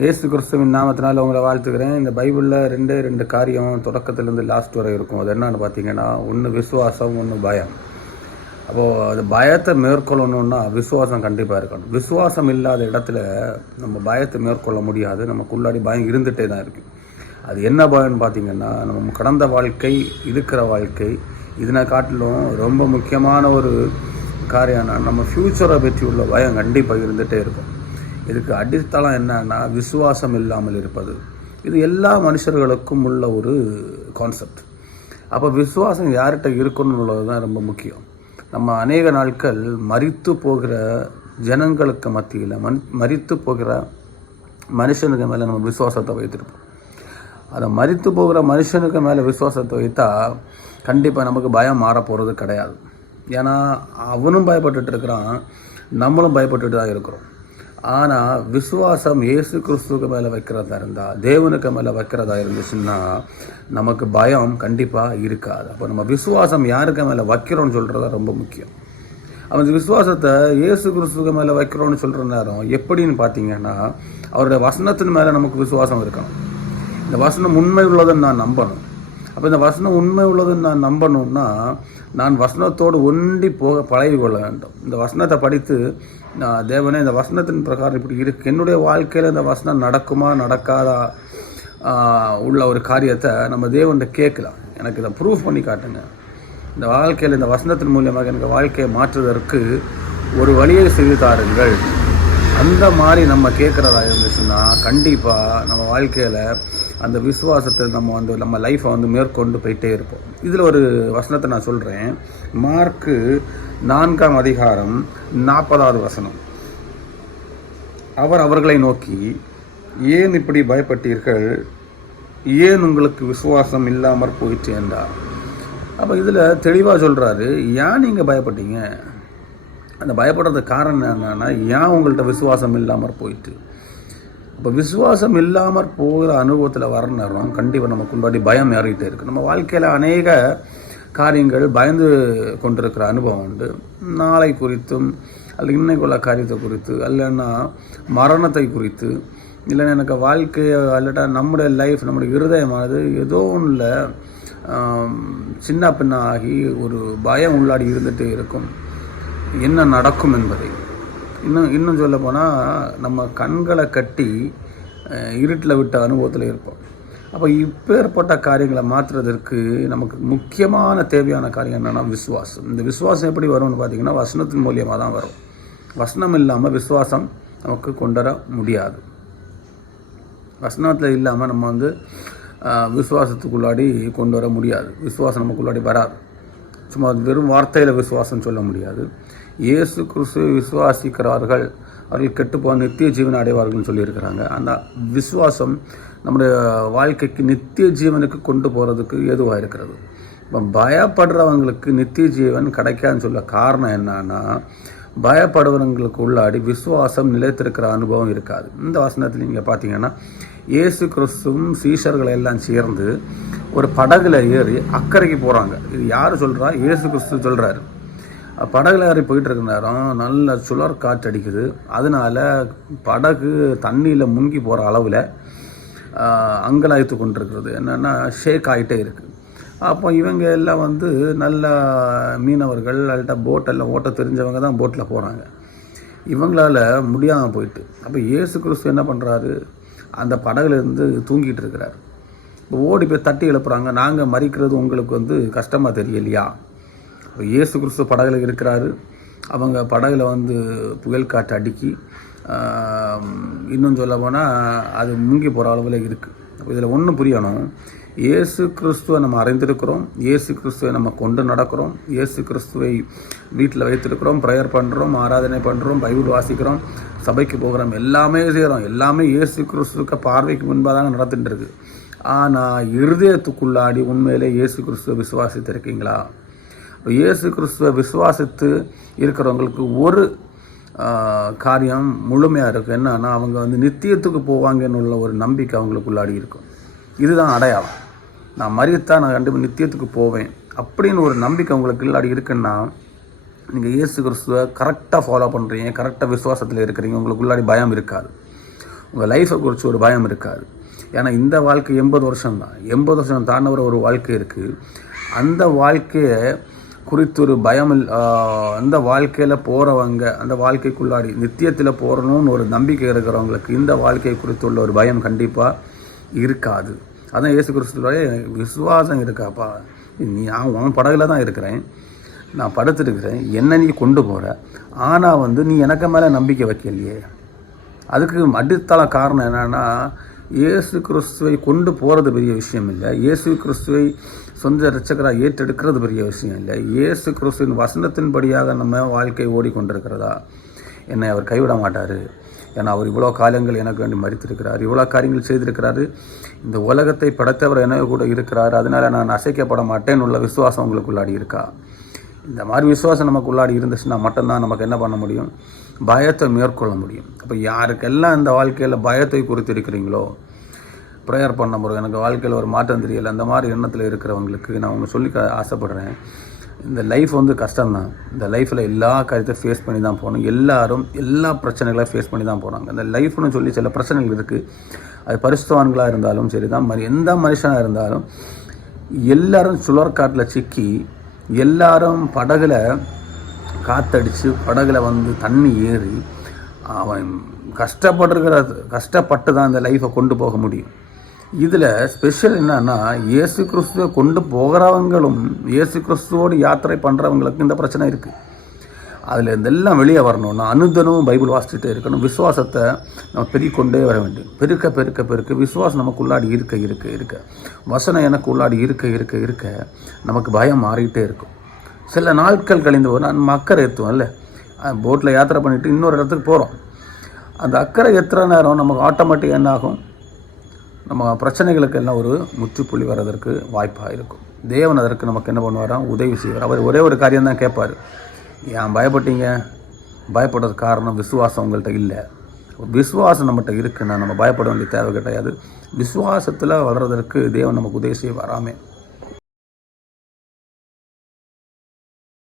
இயேசு கிறிஸ்துவின் நாமத்தினால் உங்களை வாழ்த்துக்கிறேன். இந்த பைபிளில் ரெண்டு காரியம் தொடக்கத்திலேருந்து லாஸ்ட் வரை இருக்கும். அது என்னன்னு பார்த்தீங்கன்னா, ஒன்று விசுவாசம், ஒன்று பயம். அப்போது அது பயத்தை மேற்கொள்ளணுன்னா விசுவாசம் கண்டிப்பாக இருக்கணும். விசுவாசம் இல்லாத இடத்துல நம்ம பயத்தை மேற்கொள்ள முடியாது. நமக்குள்ளாடி பயம் இருந்துகிட்டே தான் இருக்குது. அது என்ன பயம்னு பார்த்தீங்கன்னா, நம்ம கடந்த வாழ்க்கை, இருக்கிற வாழ்க்கை, இதனை காட்டிலும் ரொம்ப முக்கியமான ஒரு காரியம்னா நம்ம ஃப்யூச்சரை பற்றி உள்ள பயம் கண்டிப்பாக இருந்துகிட்டே இருக்கும். இதுக்கு அடித்தளம் என்னன்னா விசுவாசம் இல்லாமல் இருப்பது. இது எல்லா மனுஷர்களுக்கும் உள்ள ஒரு கான்செப்ட். அப்போ விசுவாசம் யார்கிட்ட இருக்கணும்னுள்ளது தான் ரொம்ப முக்கியம். நம்ம அநேக நாட்கள் மரித்து போகிற ஜனங்களுக்கு மத்தியில் மரித்து போகிற மனுஷனுக்கு மேலே நம்ம விசுவாசத்தை வைத்திருப்போம். அதை மரித்து போகிற மனுஷனுக்கு மேலே விசுவாசத்தை வைத்தா கண்டிப்பாக நமக்கு பயம் மாற போகிறது கிடையாது. ஏன்னா அவனும் பயப்பட்டுட்டு இருக்கிறான், நம்மளும் பயப்பட்டுட்டு தான் இருக்கிறோம். ஆனால் விசுவாசம் இயேசு கிறிஸ்துவுக்கு மேலே வைக்கிறதா இருந்தால், தேவனுக்கு மேலே வைக்கிறதா இருந்துச்சுன்னா நமக்கு பயம் கண்டிப்பாக இருக்காது. அப்போ நம்ம விசுவாசம் யாருக்கு மேலே வைக்கிறோன்னு சொல்கிறது ரொம்ப முக்கியம். அந்த விசுவாசத்தை இயேசு கிறிஸ்துவுக்கு மேலே வைக்கிறோன்னு சொல்கிற நேரம் எப்படின்னு பார்த்தீங்கன்னா, அவருடைய வசனத்தின் மேலே நமக்கு விசுவாசம் இருக்கணும். இந்த வசனம் உண்மை உள்ளதுன்னு நான் நம்பணும். அப்போ இந்த வசனம் உண்மை உள்ளதுன்னு நான் நம்பணும்னா நான் வசனத்தோடு ஒன்றி போக பழகி கொள்ள வேண்டும். இந்த வசனத்தை படித்து தேவனே இந்த வசனத்தின் பிரகாரம் இப்படி இருக்கு, என்னுடைய வாழ்க்கையில் இந்த வசனம் நடக்குமா நடக்காதா உள்ள ஒரு காரியத்தை நம்ம தேவன்கிட்ட கேட்கலாம். எனக்கு இதை ப்ரூஃப் பண்ணி காட்டுங்க, இந்த வாழ்க்கையில் இந்த வசனத்தின் மூலியமாக எனக்கு வாழ்க்கையை மாற்றுவதற்கு ஒரு வழியை செய்து தாருங்கள். அந்த மாதிரி நம்ம கேட்குறதா இருந்துச்சுன்னா கண்டிப்பாக நம்ம வாழ்க்கையில் அந்த விசுவாசத்தில் நம்ம லைஃப்பை மேற்கொண்டு போயிட்டே இருப்போம். இதில் ஒரு வசனத்தை நான் சொல்கிறேன். மார்க்கு 4ஆம் அதிகாரம் 40வது வசனம். அவர் அவர்களை நோக்கி, ஏன் இப்படி பயப்பட்டீர்கள், ஏன் உங்களுக்கு விசுவாசம் இல்லாமற் போயிற்று என்றார். அப்போ இதில் தெளிவாக சொல்கிறாரு, ஏன் நீங்கள் பயப்பட்டீங்க, அந்த பயப்படுறதுக்கு காரணம் என்னன்னா, ஏன் உங்கள்கிட்ட விசுவாசம் இல்லாமற் போயிட்டு. இப்போ விசுவாசம் இல்லாமற் போகிற அனுபவத்தில் வர நேரம் கண்டிப்பாக நமக்கு முன்னாடி பயம் ஏறிக்கிட்டே இருக்குது. நம்ம வாழ்க்கையில் அநேக காரியங்கள் பயந்து கொண்டிருக்கிற அனுபவம் உண்டு. நாளை குறித்தும் அல்ல இன்னைக்கு உள்ள காரியத்தை குறித்து, இல்லைன்னா மரணத்தை குறித்து, இல்லைன்னா எனக்கு வாழ்க்கையை இல்லாட்டா நம்முடைய லைஃப், நம்முடைய இருதயமானது ஏதோ ஒன்றில் சின்ன பின்ன ஆகி ஒரு பயம் உள்ளாடி இருந்துகிட்டே இருக்கும், என்ன நடக்கும் என்பதை. இன்னும் சொல்ல போனால் நம்ம கண்களை கட்டி இருட்டில் விட்ட அனுபவத்தில் இருப்போம். அப்போ இப்பேற்பட்ட காரியங்களை மாற்றுறதற்கு நமக்கு முக்கியமான தேவையான காரியம் என்னென்னா விசுவாசம். இந்த விசுவாசம் எப்படி வரும்னு பார்த்தீங்கன்னா வசனத்தின் மூலியமாக தான் வரும். வசனம் இல்லாமல் விசுவாசம் நமக்கு கொண்டு வர முடியாது. வசனத்தில் இல்லாமல் நம்ம விசுவாசத்துக்குள்ளாடி கொண்டு வர முடியாது. விசுவாசம் நமக்குள்ளாடி வராது. சும்மா வெறும் வார்த்தையில் விசுவாசம் சொல்ல முடியாது. இயேசு கிறிஸ்துவை விசுவாசிக்கிறார்கள் அவர்கள் கெட்டுப்போன நித்திய ஜீவனை அடைவார்கள்னு சொல்லியிருக்கிறாங்க. அந்த விசுவாசம் நம்முடைய வாழ்க்கைக்கு நித்திய ஜீவனுக்கு கொண்டு போகிறதுக்கு ஏதுவாக இருக்கிறது. இப்போ பயப்படுறவங்களுக்கு நித்திய ஜீவன் கிடைக்காதுன்னு சொல்ல காரணம் என்னன்னா, பயப்படுறவங்களுக்கு உள்ளாடி விசுவாசம் நிலைத்திருக்கிற அனுபவம் இருக்காது. இந்த வசனத்தில் நீங்கள் பார்த்தீங்கன்னா, இயேசு கிறிஸ்துவும் சீஷர்களை எல்லாம் சேர்ந்து ஒரு படகுல ஏறி அக்கறைக்கு போகிறாங்க. இது யார் சொல்கிறா? இயேசு கிறிஸ்து சொல்கிறாரு. படகுல ஏறி போயிட்டு இருக்க நேரம் நல்ல சுழற் காற்று அடிக்குது. அதனால படகு தண்ணியில் முங்கி போகிற அளவில் அங்கலாய்த்து கொண்டிருக்கிறது. என்னென்னா ஷேக் ஆகிட்டே இருக்குது. அப்போ இவங்க எல்லாம் நல்ல மீனவர்கள், அல்லட்டா போட்டெல்லாம் ஓட்ட தெரிஞ்சவங்க தான் போட்டில் போகிறாங்க. இவங்களால் முடியாமல் போயிட்டு அப்போ இயேசு கிறிஸ்து என்ன பண்ணுறாரு, அந்த படகுலேருந்து தூங்கிட்டு இருக்கிறார். இப்போ ஓடி போய் தட்டி எழுப்புறாங்க, நாங்கள் மறிக்கிறது உங்களுக்கு கஷ்டமாக தெரியலையா? இப்போ இயேசு கிறிஸ்து படகுல இருக்கிறாரு. அவங்க படகுல புயல் காற்று அடிக்கி இன்னும் சொல்ல போனால் அது முங்கி போகிற அளவில் இருக்குது. அப்போ இதில் ஒன்று புரியணும், இயேசு கிறிஸ்துவை நம்ம அறிந்திருக்கிறோம், இயேசு கிறிஸ்துவை நம்ம கொண்டு நடக்கிறோம், இயேசு கிறிஸ்துவை வீட்டில் வைத்திருக்கிறோம், ப்ரேயர் பண்ணுறோம், ஆராதனை பண்ணுறோம், பைபிள் வாசிக்கிறோம், சபைக்கு போகிறோம், எல்லாமே செய்கிறோம். எல்லாமே இயேசு கிறிஸ்துவுக்கு பார்வைக்கு முன்பாக தாங்க நடந்துட்டு இருக்கு. ஆனால் இருதயத்துக்குள்ளாடி உண்மையிலே இயேசு கிறிஸ்துவை விசுவாசித்திருக்கீங்களா? இப்போ இயேசு கிறிஸ்துவை விசுவாசித்து இருக்கிறவங்களுக்கு ஒரு காரியம் முழுமையாக இருக்கும். என்னன்னா, அவங்க நித்தியத்துக்கு போவாங்கன்னு உள்ள ஒரு நம்பிக்கை அவங்களுக்குள்ளாடி இருக்கும். இதுதான் அடையாளம். நான் மறித்தா நான் கண்டிப்பாக நித்தியத்துக்கு போவேன் அப்படின்னு ஒரு நம்பிக்கை உங்களுக்கு இல்லாடி இருக்குன்னா, நீங்கள் இயேசு கிறிஸ்துவை கரெக்டாக ஃபாலோ பண்ணுறீங்க, கரெக்டாக விசுவாசத்தில் இருக்கிறீங்க, உங்களுக்கு உள்ளாடி பயம் இருக்காது. உங்கள் லைஃப்பை குறித்து ஒரு பயம் இருக்காது. ஏன்னா இந்த வாழ்க்கை 80 வருஷம் தான். 80 வருஷம் தாண்டவர ஒரு வாழ்க்கை இருக்குது. அந்த வாழ்க்கையை குறித்து ஒரு பயம் அந்த வாழ்க்கையில் போகிறவங்க, அந்த வாழ்க்கைக்குள்ளாடி நித்தியத்தில் போகிறணும்னு ஒரு நம்பிக்கை இருக்கிறவங்களுக்கு இந்த வாழ்க்கை குறித்துள்ள ஒரு பயம் கண்டிப்பாக இருக்காது. அதான் இயேசு கிறிஸ்துவோடைய விசுவாசம் இருக்காப்பா, அவன் படகுல தான் இருக்கிறேன், நான் படுத்துருக்கிறேன், என்ன நீ கொண்டு போகிற, ஆனால் நீ எனக்கு மேலே நம்பிக்கை வைக்கலையே. அதுக்கு அடித்தள காரணம் என்னென்னா, இயேசு கிறிஸ்துவை கொண்டு போகிறது பெரிய விஷயம் இல்லை, இயேசு கிறிஸ்துவை சொந்த இரட்சகராக ஏற்றெடுக்கிறது பெரிய விஷயம் இல்லை. இயேசு கிறிஸ்துவின் வசனத்தின்படியாக நம்ம வாழ்க்கை ஓடிக்கொண்டிருக்கிறதா? என்னை அவர் கைவிட மாட்டார், ஏன்னா அவர் இவ்வளோ காலங்கள் எனக்கு வேண்டி மரித்திருக்கிறார், இவ்வளோ காரியங்கள் செய்திருக்கிறாரு, இந்த உலகத்தை படைத்தவர் என்ன கூட இருக்கிறார், அதனால் நான் அசைக்கப்பட மாட்டேன்னு உள்ள விசுவாசம் உங்களுக்குள்ளாடி இருக்கா? இந்த மாதிரி விசுவாசம் நமக்குள்ளாடி இருந்துச்சுன்னா மட்டும்தான் நமக்கு என்ன பண்ண முடியும்? பயத்தை மேற்கொள்ள முடியும். அப்போ யாருக்கெல்லாம் இந்த வாழ்க்கையில் பயத்தை குறித்து இருக்கிறீங்களோ, ப்ரேயர் பண்ண போகிறோம், எனக்கு வாழ்க்கையில் ஒரு மாற்றம் தெரியலை, அந்த மாதிரி எண்ணத்தில் இருக்கிறவங்களுக்கு நான் அவங்க சொல்லி ஆசைப்படுறேன். இந்த லைஃப் கஷ்டம்தான். இந்த லைஃப்பில் எல்லா காரியத்தையும் ஃபேஸ் பண்ணி தான் போகணும். எல்லாரும் எல்லா பிரச்சனைகளையும் ஃபேஸ் பண்ணி தான் போகிறாங்க. இந்த லைஃப்னு சொல்லி சில பிரச்சனைகள் இருக்குது. அது பரிசுத்தவான்களாக இருந்தாலும் சரி தான், எந்த மனுஷனாக இருந்தாலும் எல்லாரும் சுழற்காட்டில் சிக்கி, எல்லாரும் படகுல காற்றடிச்சு படகுல தண்ணி ஏறி அவன் கஷ்டப்பட்டு தான் இந்த லைஃப்பை கொண்டு போக முடியும். இதில் ஸ்பெஷல் என்னன்னா, இயேசு கிறிஸ்துவை கொண்டு போகிறவங்களும் இயேசு கிறிஸ்துவோடு யாத்திரை பண்ணுறவங்களுக்கு இந்த பிரச்சனை இருக்குது. அதில் இதெல்லாம் வெளியே வரணும்னா அனுதினமும் பைபிள் வாசிச்சுட்டே இருக்கணும். விசுவாசத்தை நம்ம பெருக்கிக்கொண்டே வர வேண்டும். பெருக்க விசுவாசம் நமக்குள்ளாடி இருக்க வசனம் எனக்கு உள்ளாடி இருக்க நமக்கு பயம் மாறிக்கிட்டே இருக்கும். சில நாட்கள் கழிந்து போது நம்ம அக்கறை ஏற்றுவோம்ல, போட்டில் யாத்திரை பண்ணிவிட்டு இன்னொரு இடத்துக்கு போகிறோம். அந்த அக்கறை எத்தனை நேரம் நமக்கு ஆட்டோமேட்டிக் என்ன ஆகும்? நம்ம பிரச்சனைகளுக்கு எல்லாம் ஒரு முற்றுப்புள்ளி வர்றதற்கு வாய்ப்பாக இருக்கும். தேவன் அதற்கு நமக்கு என்ன பண்ணுவாராம்? உதவி செய்வார். அவர் ஒரே ஒரு காரியம் தான் கேட்பார், ஏன் பயப்பட்டீங்க? பயப்படுறதுக்கு காரணம் விசுவாசம் உங்கள்கிட்ட இல்லை. விசுவாசம் நம்மகிட்ட இருக்குன்னா நம்ம பயப்பட வேண்டிய தேவை கிடையாது. விசுவாசத்தில் வளர்றதற்கு தேவன் நமக்கு உதவி செய்வாராமே.